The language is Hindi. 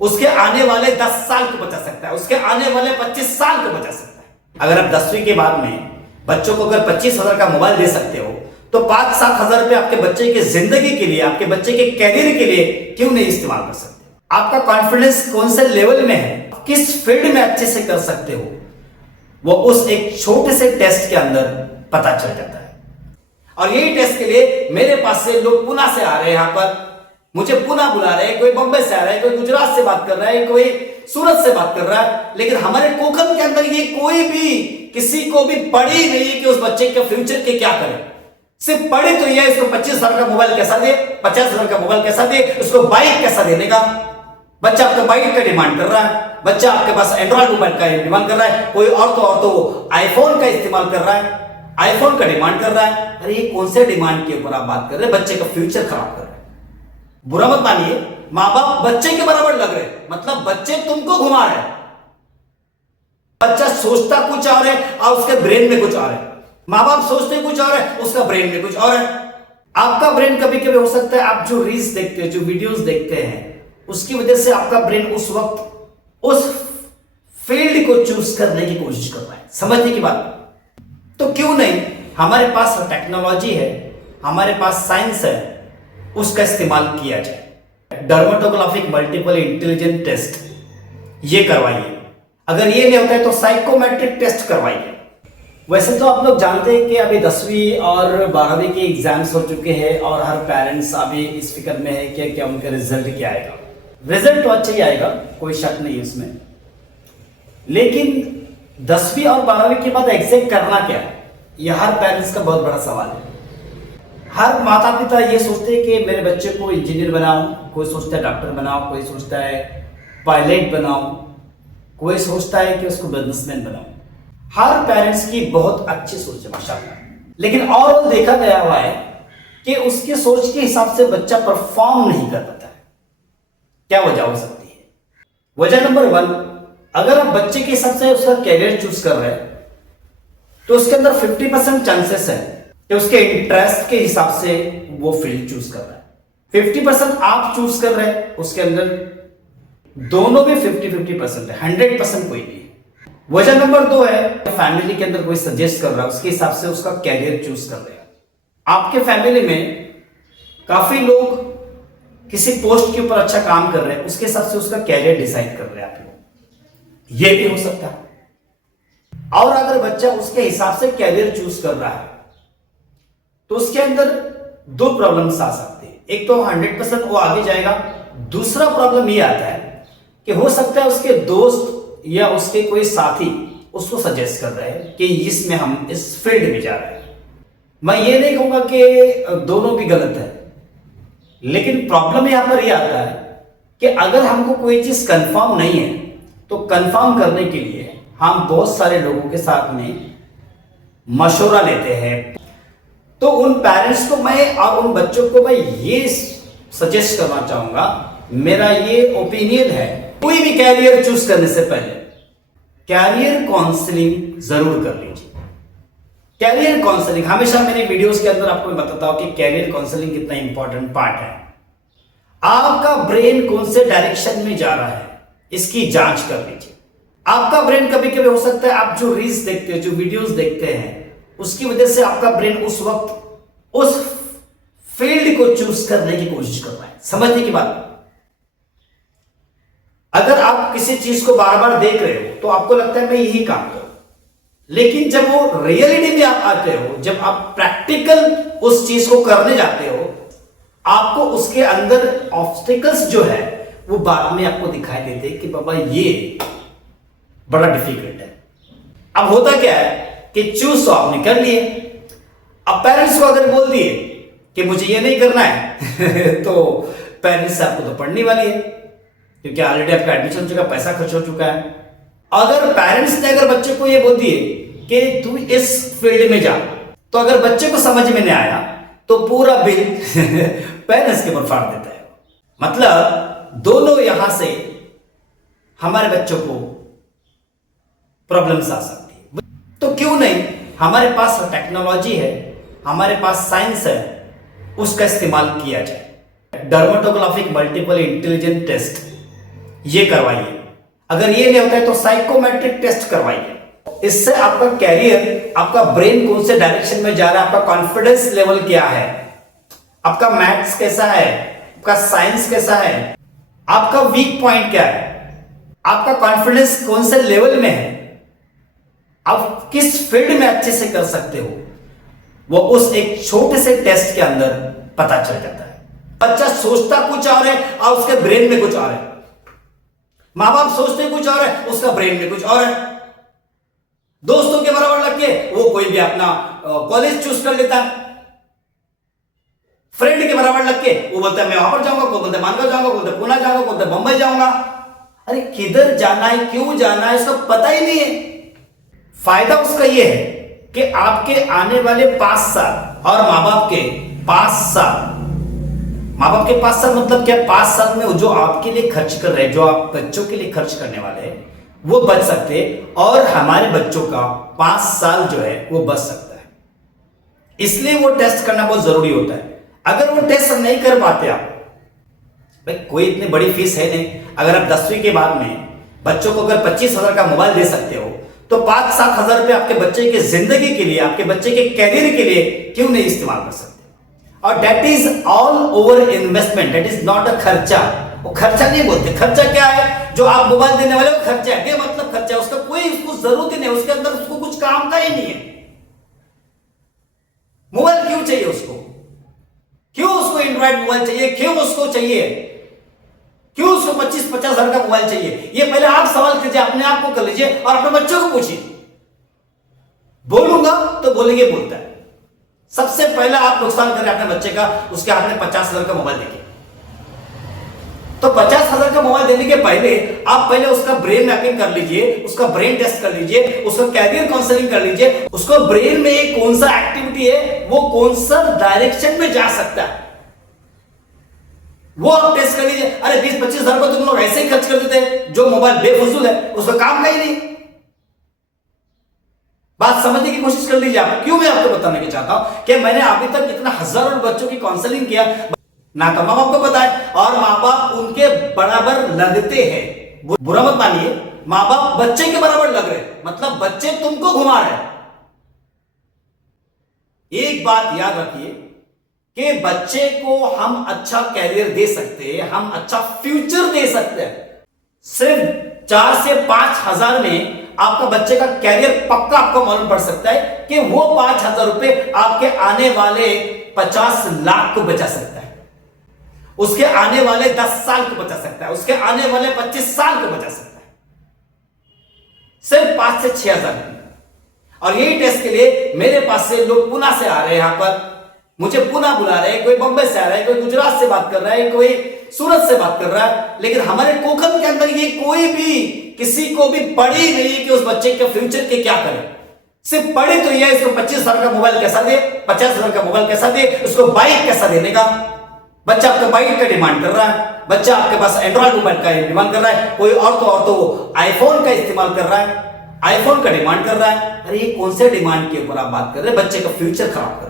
उसके आने वाले 10 साल को बचा सकता है, उसके आने वाले 25 साल को बचा सकता है। अगर आप 10वीं के बाद में बच्चों को अगर 25,000 का मोबाइल दे सकते हो तो 5-7 हजार रुपए आपके बच्चे की जिंदगी के लिए, आपके बच्चे के कैरियर के लिए क्यों नहीं इस्तेमाल कर सकते? आपका कॉन्फिडेंस कौन से लेवल में है, किस फील्ड में अच्छे से कर सकते हो, वो उस एक छोटे से टेस्ट के अंदर पता चल जाता है। और यही टेस्ट के लिए मेरे पास से लोग पुणे से आ रहे हैं, यहां पर मुझे पुणे बुला रहे हैं, कोई बंबई से आ रहा है, कोई गुजरात से बात कर रहा है, कोई सूरत से बात कर रहा है, लेकिन हमारे कोकम के अंदर ये कोई भी किसी को भी पड़ी नहीं कि उस बच्चे के फ्यूचर के क्या करें। सिर्फ पढ़े तो ये इसको 25,000 का मोबाइल कैसा दे, 50,000 का मोबाइल कैसा दे, उसको बाइक कैसा देने का। बच्चा आपका बाइक का डिमांड कर रहा है, बच्चा आपके पास एंड्रॉइड मोबाइल का डिमांड कर रहा है, कोई और तो आईफोन का इस्तेमाल कर रहा है, आईफोन का डिमांड कर रहा है। अरे ये कौन से डिमांड के ऊपर आप बात कर रहे हैं? बच्चे का फ्यूचर खराब कर रहे हैं। बुरा मत मानिए, मां बाप बच्चे के बराबर लग रहे, मतलब बच्चे तुमको घुमा रहे। बच्चा सोचता कुछ और है और उसके ब्रेन में कुछ और है। मां बाप सोचते कुछ और है, उसका ब्रेन में कुछ और है। आपका ब्रेन कभी कभी हो सकता है, आप जो रील्स देखते हो, जो वीडियोस देखते हैं, उसकी वजह से आपका ब्रेन उस वक्त उस फील्ड को चूज करने की कोशिश कर रहा है। समझने की बात? तो क्यों नहीं, हमारे पास टेक्नोलॉजी है, हमारे पास साइंस है, उसका इस्तेमाल किया जाए। डर्मेटोग्राफिक मल्टीपल इंटेलिजेंस टेस्ट ये करवाइए। अगर ये नहीं होता है तो साइकोमेट्रिक टेस्ट करवाइए। वैसे तो आप लोग जानते हैं कि अभी 10वीं और 12वीं के एग्जाम्स हो चुके हैं और हर पेरेंट्स अभी इस फिक्र में है कि क्या उनका रिजल्ट क्या आएगा। रिजल्ट तो अच्छा ही आएगा, कोई शक नहीं है उसमें, लेकिन 10वीं और 12वीं के बाद एग्जैक्ट करना क्या है, यह हर पेरेंट्स का बहुत बड़ा सवाल है। हर माता पिता ये सोचते हैं कि मेरे बच्चे को इंजीनियर बनाऊं, कोई सोचता है डॉक्टर बनाओ, कोई सोचता है पायलट बनाओ, कोई सोचता है कि उसको बिजनेसमैन बनाओ। हर पेरेंट्स की बहुत अच्छी सोच है माशाल्लाह, लेकिन और देखा गया हुआ है कि उसकी सोच के हिसाब से बच्चा परफॉर्म नहीं कर पाता है। क्या वजह हो सकती है? वजह नंबर 1, अगर आप बच्चे के हिसाब से उसका कैरियर चूज कर रहे हैं तो उसके अंदर 50% चांसेस है कि उसके इंटरेस्ट के हिसाब से वो फील्ड चूज कर रहा है। 50% आप चूज कर रहे हैं, उसके अंदर दोनों भी 50-50% है, 100% कोई नहीं है। वजह नंबर 2 है, फैमिली के अंदर कोई सजेस्ट कर रहा है, उसके हिसाब से उसका कैरियर चूज कर रहे हैं। आपके फैमिली में काफी लोग किसी पोस्ट के ऊपर अच्छा काम कर रहे हैं, उसके हिसाब से उसका कैरियर डिसाइड कर रहे हैं आप लोग, ये भी हो सकता है। और अगर बच्चा उसके हिसाब से कैरियर चूज कर रहा है तो उसके अंदर 2 प्रॉब्लम्स आ सकते हैं। एक तो 100% वो आगे जाएगा, दूसरा प्रॉब्लम ये आता है कि हो सकता है उसके दोस्त या उसके कोई साथी उसको सजेस्ट कर रहे हैं कि इसमें हम इस फील्ड में जा रहे हैं। मैं ये नहीं कहूंगा कि दोनों भी गलत है, लेकिन प्रॉब्लम यहां पर यह आता है कि अगर हमको कोई चीज कंफर्म नहीं है तो कंफर्म करने के लिए हम बहुत सारे लोगों के साथ में मशवरा लेते हैं। तो उन पेरेंट्स को मैं और उन बच्चों को मैं ये सजेस्ट करना चाहूंगा, मेरा ये ओपिनियन है, कोई भी कैरियर चूज करने से पहले कैरियर काउंसलिंग जरूर कर लीजिए। कैरियर काउंसलिंग हमेशा मेरे वीडियोस के अंदर आपको बताता हूं कि कैरियर काउंसलिंग कितना इंपॉर्टेंट पार्ट है। आपका ब्रेन कौन से डायरेक्शन में जा रहा है, इसकी जांच कर लीजिए। आपका ब्रेन कभी कभी हो सकता है, आप जो रील्स देखते हो, जो वीडियोस देखते हैं, उसकी वजह से आपका ब्रेन उस वक्त उस फील्ड को चूज करने की कोशिश कर रहा है। समझने की बात? अगर आप किसी चीज को बार बार देख रहे हो तो आपको लगता है मैं यही काम करूं, लेकिन जब वो रियलिटी में आप आते हो, जब आप प्रैक्टिकल उस चीज को करने जाते हो, आपको उसके अंदर ऑब्स्टिकल्स जो है वो बाद में आपको दिखाई देते हैं कि बाबा ये बड़ा डिफिकल्ट है। अब होता क्या है कि चूज तो आपने कर लिए, अब पेरेंट्स को अगर बोल दिए कि मुझे ये नहीं करना है तो पेरेंट्स आपको तो पढ़ने वाली है, क्योंकि ऑलरेडी आपका एडमिशन हो चुका, पैसा खर्च हो चुका है। अगर पेरेंट्स ने अगर बच्चे को ये बोल दिए कि तू इस फील्ड में जा, तो अगर बच्चे को समझ में नहीं आया तो पूरा बिल पेरेंट्स के ऊपर फाड़ देता है। मतलब दोनों यहां से हमारे बच्चों को प्रॉब्लम्स आ सकती है। तो क्यों नहीं, हमारे पास टेक्नोलॉजी है, हमारे पास साइंस है, उसका इस्तेमाल किया जाए। डर्मेटोग्राफिक मल्टीपल इंटेलिजेंस टेस्ट ये करवाइए। अगर ये नहीं होता है तो साइकोमेट्रिक टेस्ट करवाइए। इससे आपका कैरियर, आपका ब्रेन कौन से डायरेक्शन में जा रहा है, आपका कॉन्फिडेंस लेवल क्या है, आपका मैथ्स कैसा है, आपका साइंस कैसा है, आपका वीक पॉइंट क्या है, आपका कॉन्फिडेंस कौन से लेवल में है, आप किस फील्ड में अच्छे से कर सकते हो, वो उस एक छोटे से टेस्ट के अंदर पता चल जाता है। बच्चा सोचता कुछ और है और उसके ब्रेन में कुछ और है। मां बाप सोचते कुछ और है, उसका ब्रेन में कुछ और है। दोस्तों के बराबर लग के वो कोई भी अपना कॉलेज चूज कर लेता है। फ्रेंड के बराबर लग के वो बोलता है मैं वहां पर जाऊंगा, कोई बोलता है मानगांव जाऊंगा, कोई बोलता है पूना जाऊंगा, कोई बोलता है बंबई जाऊंगा। अरे किधर जाना है, क्यों जाना है, इसको पता ही नहीं है। फायदा उसका यह है कि आपके आने वाले 5 साल और मां बाप के 5 साल, मां बाप के 5 साल मतलब क्या, 5 साल में जो आपके लिए खर्च कर रहे हैं, जो आप बच्चों के लिए खर्च करने वाले हैं, वो बच सकते हैं और हमारे बच्चों का 5 साल जो है वो बच सकता है। इसलिए वो टेस्ट करना बहुत जरूरी होता है। अगर वो टेस्ट नहीं कर पाते आप, भाई कोई इतनी बड़ी फीस है नहीं। अगर आप 10वीं के बाद में बच्चों को अगर 25,000 का मोबाइल दे सकते हो तो 5-7 हजार रुपए आपके बच्चे की जिंदगी के लिए, आपके बच्चे के कैरियर के लिए क्यों नहीं इस्तेमाल कर सकते। और that is all over investment, that is not a खर्चा। वो खर्चा नहीं बोलते। खर्चा क्या है, जो आप मोबाइल देने वाले वो खर्चा है, मतलब खर्चा है, उसका कोई उसको जरूरत ही नहीं, उसके अंदर उसको कुछ काम का ही नहीं है। मोबाइल क्यों चाहिए उसको, क्यों उसको एंड्रॉइड मोबाइल चाहिए, क्यों उसको चाहिए, क्यों उसको 25-50 हजार का मोबाइल चाहिए। ये पहले आप सवाल कीजिए, अपने आप को कर लीजिए और अपने बच्चों को पूछिए। बोलूंगा तो बोलेंगे बोलता है। सबसे पहले आप नुकसान कर रहे हैं अपने बच्चे का, उसके हाथ में 50,000 का मोबाइल देके। तो 50,000 का मोबाइल देने के पहले आप पहले उसका ब्रेन मैपिंग कर लीजिए, उसका ब्रेन टेस्ट कर लीजिए, उसका कैरियर काउंसलिंग कर लीजिए, उसको ब्रेन में कौन सा एक्टिविटी है, वो कौन सा डायरेक्शन में जा सकता है, वो आप टेस्ट कर लीजिए। अरे 20-25 हजार को तुम लोग ऐसे ही खर्च कर देते हैं, जो मोबाइल बेफजूल है, उसका काम का ही नहीं। बात समझने की कोशिश कर लीजिए आप। क्यों मैं आपको बताने की चाहता हूं कि मैंने अभी तक इतना हजारों बच्चों की काउंसलिंग किया, ना तो मां बाप को पता है और मां बाप उनके बराबर लगते हैं। बुरा मत मानिए, मां बाप बच्चे के बराबर लग रहे, मतलब बच्चे तुमको घुमा रहे। एक बात याद रखिए कि बच्चे को हम अच्छा कैरियर दे सकते हैं, हम अच्छा फ्यूचर दे सकते हैं। सिर्फ 4 से 5 हजार में आपका बच्चे का कैरियर पक्का आपको मालूम पड़ सकता है कि वो 5,000 रुपए आपके आने वाले 50 लाख को बचा सकता है, उसके आने वाले 10 साल को बचा सकता है, उसके आने वाले 25 साल को बचा सकता है, सिर्फ 5 से 6 हजार। और यही टेस्ट के लिए मेरे पास से लोग पुणे से आ रहे हैं, यहां पर मुझे पुणे बुला रहे हैं, कोई बंबई से आ रहा है, कोई गुजरात से बात कर रहा है, कोई सूरत से बात कर रहा है। लेकिन हमारे कोकन के अंदर ये कोई भी किसी को भी पड़ी नहीं कि उस बच्चे के फ्यूचर के क्या करें। सिर्फ पढ़े तो ये इसको 25,000 का मोबाइल कैसा दे, 50,000 का मोबाइल कैसा दे, उसको बाइक कैसा देने का। बच्चा आपका बाइक का डिमांड कर रहा है, बच्चा आपके पास एंड्रॉइड मोबाइल का डिमांड कर रहा है, कोई और तो वो आईफोन का इस्तेमाल कर रहा है, आईफोन का डिमांड कर रहा है। अरे ये कौन से डिमांड के ऊपर आप बात कर रहे हैं, बच्चे का फ्यूचर खराब कर